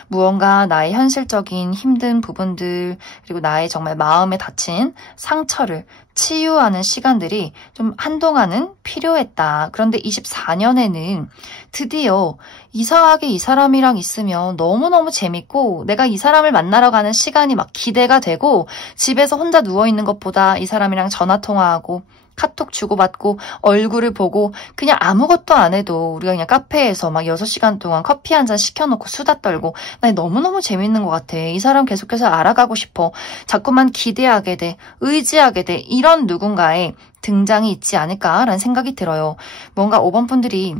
무언가 나의 현실적인 힘든 부분들, 그리고 나의 정말 마음에 다친 상처를 치유하는 시간들이 좀 한동안은 필요했다. 그런데 24년에는 드디어 이상하게 이 사람이랑 있으면 너무너무 재밌고 내가 이 사람을 만나러 가는 시간이 막 기대가 되고, 집에서 혼자 누워있는 것보다 이 사람이랑 전화통화하고 카톡 주고받고 얼굴을 보고 그냥 아무것도 안 해도 우리가 그냥 카페에서 막 6시간 동안 커피 한 잔 시켜놓고 수다 떨고, 나 너무너무 재밌는 것 같아. 이 사람 계속해서 알아가고 싶어. 자꾸만 기대하게 돼. 의지하게 돼. 이런 누군가의 등장이 있지 않을까라는 생각이 들어요. 뭔가 5번 분들이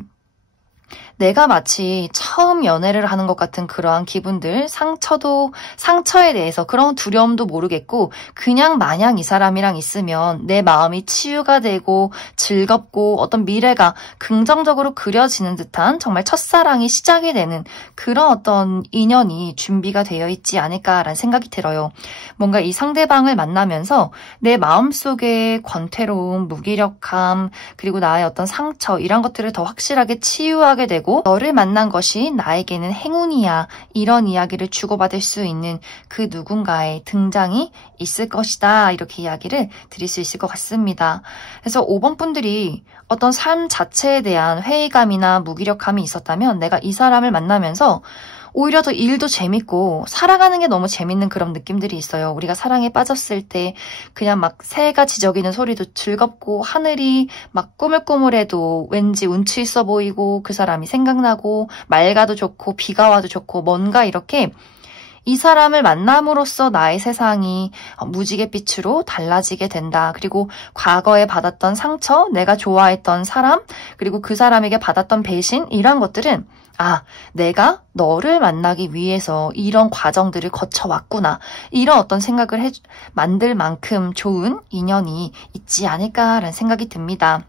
내가 마치 처음 연애를 하는 것 같은 그러한 기분들, 상처에 대해서 그런 두려움도 모르겠고 그냥 마냥 이 사람이랑 있으면 내 마음이 치유가 되고 즐겁고 어떤 미래가 긍정적으로 그려지는 듯한 정말 첫사랑이 시작이 되는 그런 어떤 인연이 준비가 되어 있지 않을까라는 생각이 들어요. 뭔가 이 상대방을 만나면서 내 마음속의 권태로움, 무기력함, 그리고 나의 어떤 상처, 이런 것들을 더 확실하게 치유하게 되고 너를 만난 것이 나에게는 행운이야, 이런 이야기를 주고받을 수 있는 그 누군가의 등장이 있을 것이다, 이렇게 이야기를 드릴 수 있을 것 같습니다. 그래서 5번 분들이 어떤 삶 자체에 대한 회의감이나 무기력함이 있었다면 내가 이 사람을 만나면서 오히려 더 일도 재밌고 살아가는 게 너무 재밌는 그런 느낌들이 있어요. 우리가 사랑에 빠졌을 때 그냥 막 새가 지저귀는 소리도 즐겁고 하늘이 막 꾸물꾸물해도 왠지 운치 있어 보이고 그 사람이 생각나고 맑아도 좋고 비가 와도 좋고, 뭔가 이렇게 이 사람을 만남으로써 나의 세상이 무지갯빛으로 달라지게 된다. 그리고 과거에 받았던 상처, 내가 좋아했던 사람, 그리고 그 사람에게 받았던 배신, 이런 것들은 내가 너를 만나기 위해서 이런 과정들을 거쳐왔구나, 이런 어떤 생각을 만들 만큼 좋은 인연이 있지 않을까라는 생각이 듭니다.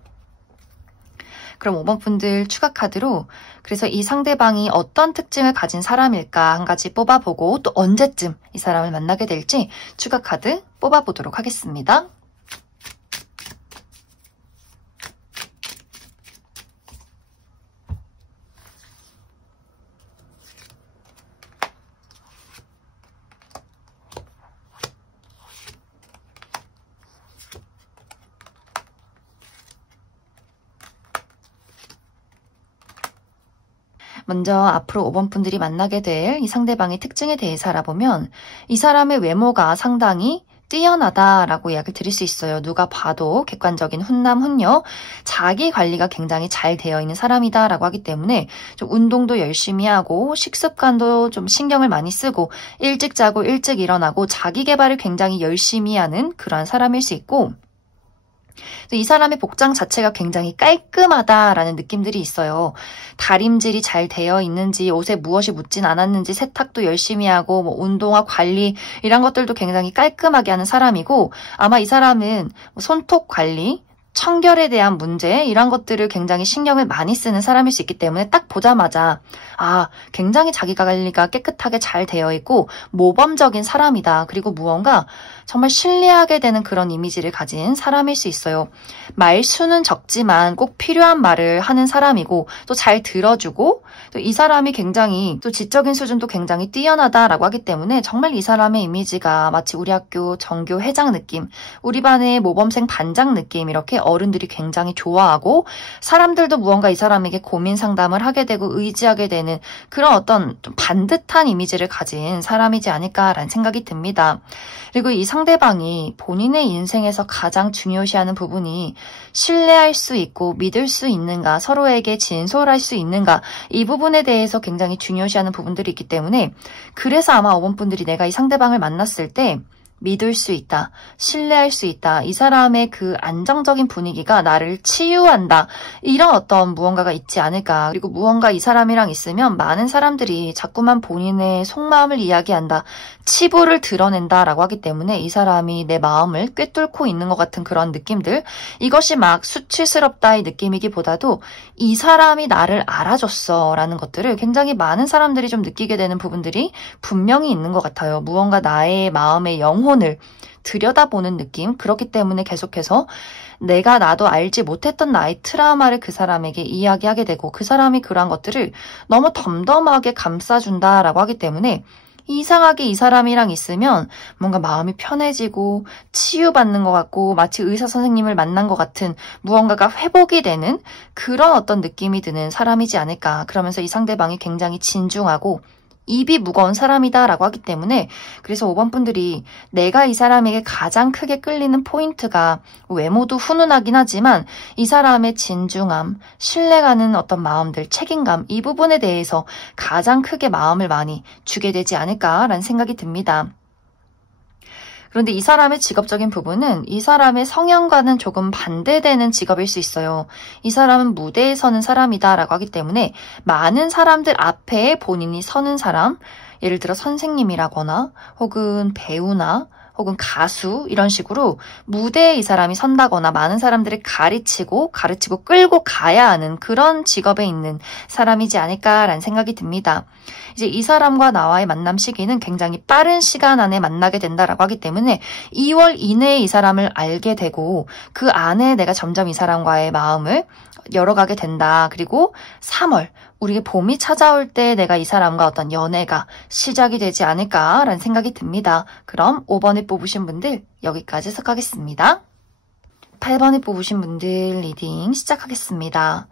그럼 5번 분들 추가 카드로 그래서 이 상대방이 어떤 특징을 가진 사람일까 한 가지 뽑아보고 또 언제쯤 이 사람을 만나게 될지 추가 카드 뽑아보도록 하겠습니다. 먼저 앞으로 5번 분들이 만나게 될 이 상대방의 특징에 대해서 알아보면 이 사람의 외모가 상당히 뛰어나다라고 이야기를 드릴 수 있어요. 누가 봐도 객관적인 훈남, 훈녀, 자기 관리가 굉장히 잘 되어 있는 사람이다라고 하기 때문에 좀 운동도 열심히 하고 식습관도 좀 신경을 많이 쓰고 일찍 자고 일찍 일어나고 자기 개발을 굉장히 열심히 하는 그러한 사람일 수 있고 이 사람의 복장 자체가 굉장히 깔끔하다라는 느낌들이 있어요. 다림질이 잘 되어 있는지, 옷에 무엇이 묻진 않았는지, 세탁도 열심히 하고, 운동화 관리, 이런 것들도 굉장히 깔끔하게 하는 사람이고, 아마 이 사람은 손톱 관리, 청결에 대한 문제 이런 것들을 굉장히 신경을 많이 쓰는 사람일 수 있기 때문에 딱 보자마자 굉장히 자기 관리가 깨끗하게 잘 되어 있고 모범적인 사람이다. 그리고 무언가 정말 신뢰하게 되는 그런 이미지를 가진 사람일 수 있어요. 말수는 적지만 꼭 필요한 말을 하는 사람이고 또 잘 들어주고 또 이 사람이 굉장히 또 지적인 수준도 굉장히 뛰어나다라고 하기 때문에 정말 이 사람의 이미지가 마치 우리 학교 전교 회장 느낌, 우리 반의 모범생 반장 느낌 이렇게 어른들이 굉장히 좋아하고 사람들도 무언가 이 사람에게 고민 상담을 하게 되고 의지하게 되는 그런 어떤 좀 반듯한 이미지를 가진 사람이지 않을까라는 생각이 듭니다. 그리고 이 상대방이 본인의 인생에서 가장 중요시하는 부분이 신뢰할 수 있고 믿을 수 있는가, 서로에게 진솔할 수 있는가 이 부분에 대해서 굉장히 중요시하는 부분들이 있기 때문에 그래서 아마 5번 분들이 내가 이 상대방을 만났을 때 믿을 수 있다, 신뢰할 수 있다, 이 사람의 그 안정적인 분위기가 나를 치유한다 이런 어떤 무언가가 있지 않을까. 그리고 무언가 이 사람이랑 있으면 많은 사람들이 자꾸만 본인의 속마음을 이야기한다, 치부를 드러낸다 라고 하기 때문에 이 사람이 내 마음을 꿰뚫고 있는 것 같은 그런 느낌들, 이것이 막 수치스럽다의 느낌이기보다도 이 사람이 나를 알아줬어 라는 것들을 굉장히 많은 사람들이 좀 느끼게 되는 부분들이 분명히 있는 것 같아요. 무언가 나의 마음의 영혼을 들여다보는 느낌. 그렇기 때문에 계속해서 내가 나도 알지 못했던 나의 트라우마를 그 사람에게 이야기하게 되고 그 사람이 그러한 것들을 너무 덤덤하게 감싸준다라고 하기 때문에 이상하게 이 사람이랑 있으면 뭔가 마음이 편해지고 치유받는 것 같고 마치 의사 선생님을 만난 것 같은 무언가가 회복이 되는 그런 어떤 느낌이 드는 사람이지 않을까. 그러면서 이 상대방이 굉장히 진중하고 입이 무거운 사람이다라고 하기 때문에 그래서 5번 분들이 내가 이 사람에게 가장 크게 끌리는 포인트가 외모도 훈훈하긴 하지만 이 사람의 진중함, 신뢰가는 어떤 마음들, 책임감 이 부분에 대해서 가장 크게 마음을 많이 주게 되지 않을까라는 생각이 듭니다. 그런데 이 사람의 직업적인 부분은 이 사람의 성향과는 조금 반대되는 직업일 수 있어요. 이 사람은 무대에 서는 사람이다라고 하기 때문에 많은 사람들 앞에 본인이 서는 사람, 예를 들어 선생님이라거나 혹은 배우나 혹은 가수 이런 식으로 무대에 이 사람이 선다거나 많은 사람들을 가르치고 끌고 가야 하는 그런 직업에 있는 사람이지 않을까라는 생각이 듭니다. 이제 이 사람과 나와의 만남 시기는 굉장히 빠른 시간 안에 만나게 된다라고 하기 때문에 2월 이내에 이 사람을 알게 되고 그 안에 내가 점점 이 사람과의 마음을 열어가게 된다. 그리고 3월 우리의 봄이 찾아올 때 내가 이 사람과 어떤 연애가 시작이 되지 않을까라는 생각이 듭니다. 그럼 5번을 뽑으신 분들 여기까지 해석하겠습니다. 8번을 뽑으신 분들 리딩 시작하겠습니다.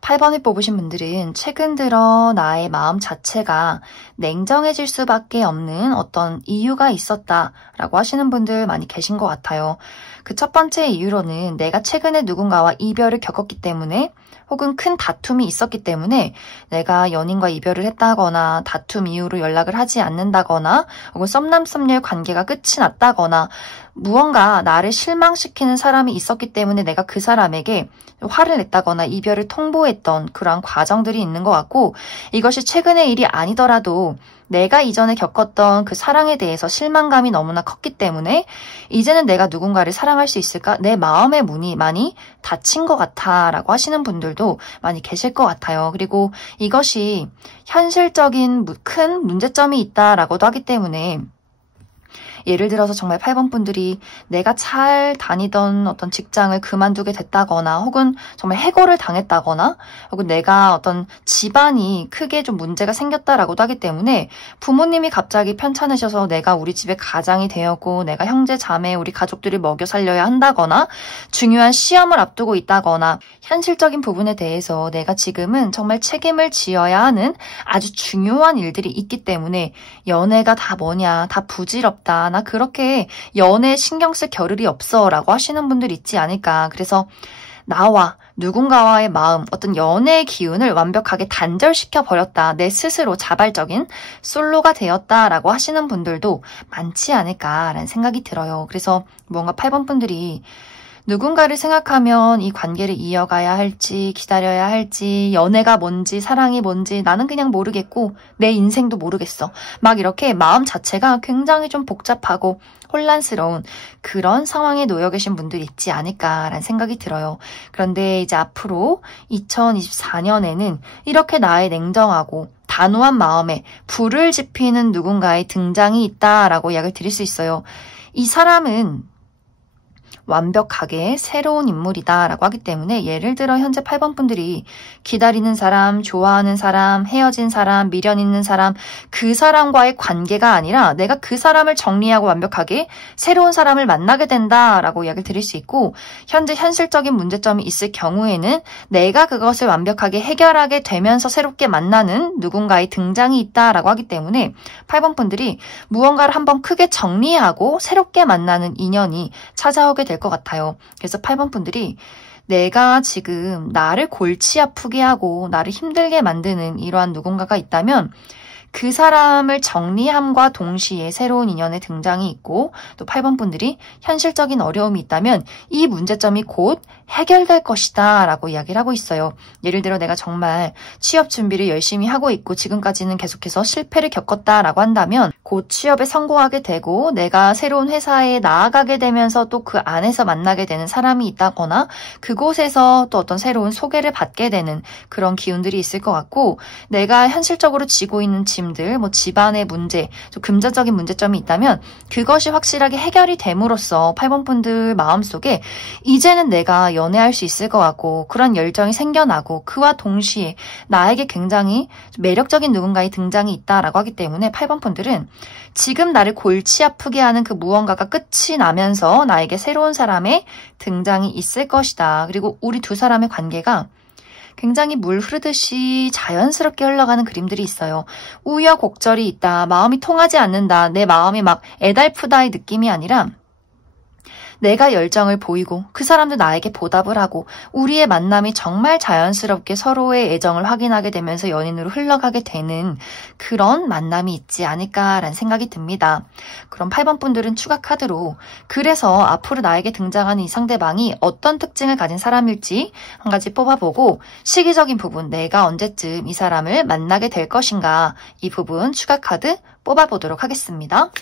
8번을 뽑으신 분들은 최근 들어 나의 마음 자체가 냉정해질 수밖에 없는 어떤 이유가 있었다라고 하시는 분들 많이 계신 것 같아요. 그 첫 번째 이유로는 내가 최근에 누군가와 이별을 겪었기 때문에 혹은 큰 다툼이 있었기 때문에 내가 연인과 이별을 했다거나 다툼 이후로 연락을 하지 않는다거나 혹은 썸남썸녀의 관계가 끝이 났다거나 무언가 나를 실망시키는 사람이 있었기 때문에 내가 그 사람에게 화를 냈다거나 이별을 통보했던 그러한 과정들이 있는 것 같고 이것이 최근의 일이 아니더라도 내가 이전에 겪었던 그 사랑에 대해서 실망감이 너무나 컸기 때문에 이제는 내가 누군가를 사랑할 수 있을까? 내 마음의 문이 많이 닫힌 것 같아 라고 하시는 분들도 많이 계실 것 같아요. 그리고 이것이 현실적인 큰 문제점이 있다라고도 하기 때문에 예를 들어서 정말 8번 분들이 내가 잘 다니던 어떤 직장을 그만두게 됐다거나 혹은 정말 해고를 당했다거나 혹은 내가 어떤 집안이 크게 좀 문제가 생겼다라고도 하기 때문에 부모님이 갑자기 편찮으셔서 내가 우리 집의 가장이 되었고 내가 형제 자매 우리 가족들을 먹여 살려야 한다거나 중요한 시험을 앞두고 있다거나 현실적인 부분에 대해서 내가 지금은 정말 책임을 지어야 하는 아주 중요한 일들이 있기 때문에 연애가 다 뭐냐, 다 부질없다, 나 그렇게 연애에 신경 쓸 겨를이 없어 라고 하시는 분들 있지 않을까. 그래서 나와 누군가와의 마음, 어떤 연애의 기운을 완벽하게 단절시켜 버렸다. 내 스스로 자발적인 솔로가 되었다라고 하시는 분들도 많지 않을까라는 생각이 들어요. 그래서 뭔가 8번 분들이 누군가를 생각하면 이 관계를 이어가야 할지 기다려야 할지 연애가 뭔지 사랑이 뭔지 나는 그냥 모르겠고 내 인생도 모르겠어. 막 이렇게 마음 자체가 굉장히 좀 복잡하고 혼란스러운 그런 상황에 놓여 계신 분들이 있지 않을까라는 생각이 들어요. 그런데 이제 앞으로 2024년에는 이렇게 나의 냉정하고 단호한 마음에 불을 지피는 누군가의 등장이 있다라고 이야기를 드릴 수 있어요. 이 사람은 완벽하게 새로운 인물이다라고 하기 때문에 예를 들어 현재 8번 분들이 기다리는 사람, 좋아하는 사람, 헤어진 사람, 미련 있는 사람 그 사람과의 관계가 아니라 내가 그 사람을 정리하고 완벽하게 새로운 사람을 만나게 된다라고 이야기를 드릴 수 있고 현재 현실적인 문제점이 있을 경우에는 내가 그것을 완벽하게 해결하게 되면서 새롭게 만나는 누군가의 등장이 있다라고 하기 때문에 8번 분들이 무언가를 한번 크게 정리하고 새롭게 만나는 인연이 찾아오게 될 것 같아요. 그래서 8번 분들이 내가 지금 나를 골치 아프게 하고 나를 힘들게 만드는 이러한 누군가가 있다면 그 사람을 정리함과 동시에 새로운 인연의 등장이 있고 또 8번 분들이 현실적인 어려움이 있다면 이 문제점이 곧 해결될 것이다 라고 이야기를 하고 있어요. 예를 들어 내가 정말 취업 준비를 열심히 하고 있고 지금까지는 계속해서 실패를 겪었다라고 한다면 곧 취업에 성공하게 되고 내가 새로운 회사에 나아가게 되면서 또 그 안에서 만나게 되는 사람이 있다거나 그곳에서 또 어떤 새로운 소개를 받게 되는 그런 기운들이 있을 것 같고 내가 현실적으로 지고 있는 짐들, 뭐 집안의 문제, 좀 금전적인 문제점이 있다면 그것이 확실하게 해결이 됨으로써 8번 분들 마음속에 이제는 내가 연애할 수 있을 것 같고 그런 열정이 생겨나고 그와 동시에 나에게 굉장히 매력적인 누군가의 등장이 있다라고 하기 때문에 8번 분들은 지금 나를 골치 아프게 하는 그 무언가가 끝이 나면서 나에게 새로운 사람의 등장이 있을 것이다. 그리고 우리 두 사람의 관계가 굉장히 물 흐르듯이 자연스럽게 흘러가는 그림들이 있어요. 우여곡절이 있다. 마음이 통하지 않는다. 내 마음이 막 애달프다의 느낌이 아니라 내가 열정을 보이고 그 사람도 나에게 보답을 하고 우리의 만남이 정말 자연스럽게 서로의 애정을 확인하게 되면서 연인으로 흘러가게 되는 그런 만남이 있지 않을까라는 생각이 듭니다. 그럼 8번 분들은 추가 카드로 그래서 앞으로 나에게 등장하는 이 상대방이 어떤 특징을 가진 사람일지 한 가지 뽑아보고 시기적인 부분 내가 언제쯤 이 사람을 만나게 될 것인가 이 부분 추가 카드 뽑아보도록 하겠습니다.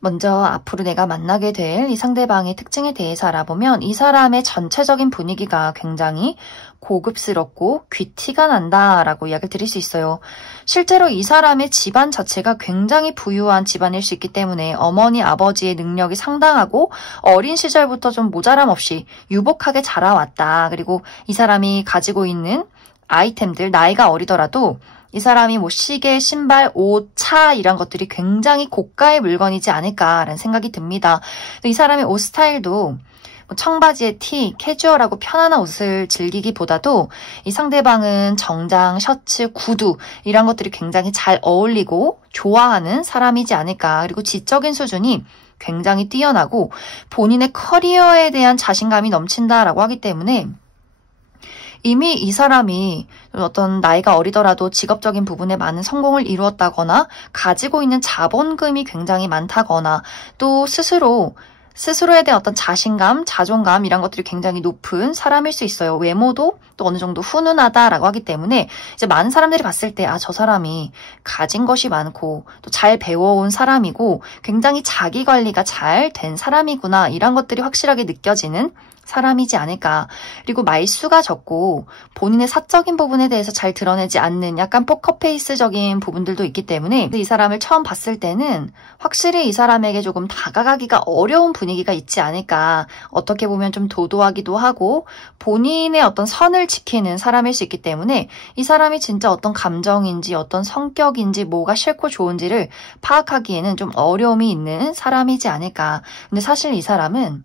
먼저 앞으로 내가 만나게 될 이 상대방의 특징에 대해서 알아보면 이 사람의 전체적인 분위기가 굉장히 고급스럽고 귀티가 난다라고 이야기를 드릴 수 있어요. 실제로 이 사람의 집안 자체가 굉장히 부유한 집안일 수 있기 때문에 어머니, 아버지의 능력이 상당하고 어린 시절부터 좀 모자람 없이 유복하게 자라왔다. 그리고 이 사람이 가지고 있는 아이템들, 나이가 어리더라도 이 사람이 뭐 시계, 신발, 옷, 차 이런 것들이 굉장히 고가의 물건이지 않을까라는 생각이 듭니다. 이 사람의 옷 스타일도 뭐 청바지에 티, 캐주얼하고 편안한 옷을 즐기기보다도 이 상대방은 정장, 셔츠, 구두 이런 것들이 굉장히 잘 어울리고 좋아하는 사람이지 않을까. 그리고 지적인 수준이 굉장히 뛰어나고 본인의 커리어에 대한 자신감이 넘친다라고 하기 때문에 이미 이 사람이 어떤 나이가 어리더라도 직업적인 부분에 많은 성공을 이루었다거나 가지고 있는 자본금이 굉장히 많다거나 또 스스로에 대한 어떤 자신감, 자존감 이런 것들이 굉장히 높은 사람일 수 있어요. 외모도 또 어느 정도 훈훈하다라고 하기 때문에 이제 많은 사람들이 봤을 때 저 사람이 가진 것이 많고 또 잘 배워온 사람이고 굉장히 자기 관리가 잘 된 사람이구나 이런 것들이 확실하게 느껴지는 사람이지 않을까. 그리고 말수가 적고 본인의 사적인 부분에 대해서 잘 드러내지 않는 약간 포커페이스적인 부분들도 있기 때문에 이 사람을 처음 봤을 때는 확실히 이 사람에게 조금 다가가기가 어려운 분위기가 있지 않을까. 어떻게 보면 좀 도도하기도 하고 본인의 어떤 선을 지키는 사람일 수 있기 때문에 이 사람이 진짜 어떤 감정인지 어떤 성격인지 뭐가 싫고 좋은지를 파악하기에는 좀 어려움이 있는 사람이지 않을까. 근데 사실 이 사람은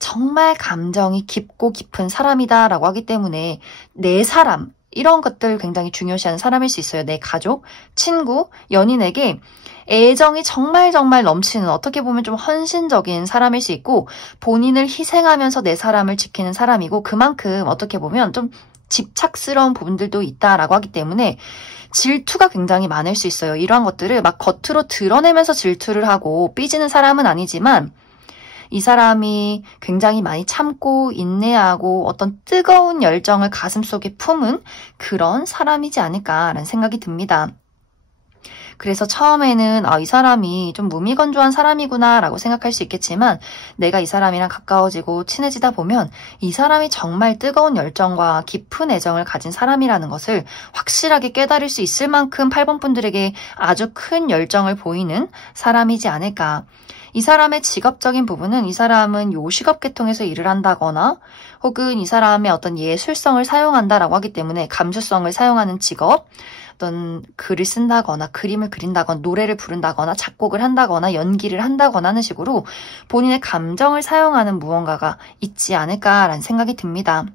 정말 감정이 깊고 깊은 사람이다라고 하기 때문에 내 사람, 이런 것들 굉장히 중요시하는 사람일 수 있어요. 내 가족, 친구, 연인에게 애정이 정말 넘치는 어떻게 보면 좀 헌신적인 사람일 수 있고 본인을 희생하면서 내 사람을 지키는 사람이고 그만큼 어떻게 보면 좀 집착스러운 부분들도 있다라고 하기 때문에 질투가 굉장히 많을 수 있어요. 이러한 것들을 막 겉으로 드러내면서 질투를 하고 삐지는 사람은 아니지만 이 사람이 굉장히 많이 참고 인내하고 어떤 뜨거운 열정을 가슴속에 품은 그런 사람이지 않을까라는 생각이 듭니다. 그래서 처음에는 이 사람이 좀 무미건조한 사람이구나 라고 생각할 수 있겠지만 내가 이 사람이랑 가까워지고 친해지다 보면 이 사람이 정말 뜨거운 열정과 깊은 애정을 가진 사람이라는 것을 확실하게 깨달을 수 있을 만큼 8번 분들에게 아주 큰 열정을 보이는 사람이지 않을까. 이 사람의 직업적인 부분은 이 사람은 요식업 계통에서 일을 한다거나 혹은 이 사람의 어떤 예술성을 사용한다라고 하기 때문에 감수성을 사용하는 직업, 어떤 글을 쓴다거나 그림을 그린다거나 노래를 부른다거나 작곡을 한다거나 연기를 한다거나 하는 식으로 본인의 감정을 사용하는 무언가가 있지 않을까라는 생각이 듭니다.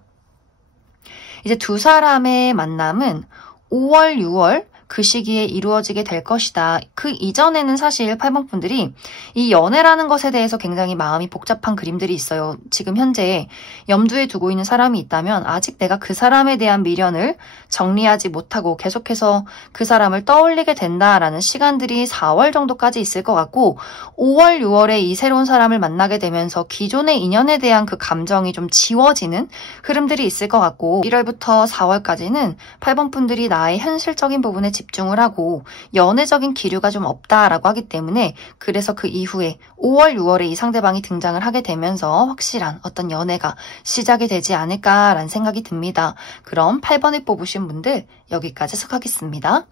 이제 두 사람의 만남은 5월, 6월 그 시기에 이루어지게 될 것이다. 그 이전에는 사실 8번 분들이 이 연애라는 것에 대해서 굉장히 마음이 복잡한 그림들이 있어요. 지금 현재 염두에 두고 있는 사람이 있다면 아직 내가 그 사람에 대한 미련을 정리하지 못하고 계속해서 그 사람을 떠올리게 된다라는 시간들이 4월 정도까지 있을 것 같고 5월, 6월에 이 새로운 사람을 만나게 되면서 기존의 인연에 대한 그 감정이 좀 지워지는 흐름들이 있을 것 같고 1월부터 4월까지는 8번 분들이 나의 현실적인 부분에 집중을 하고 연애적인 기류가 좀 없다라고 하기 때문에 그래서 그 이후에 5월, 6월에 이 상대방이 등장을 하게 되면서 확실한 어떤 연애가 시작이 되지 않을까라는 생각이 듭니다. 그럼 8번을 뽑으신 분들 여기까지 해석하겠습니다.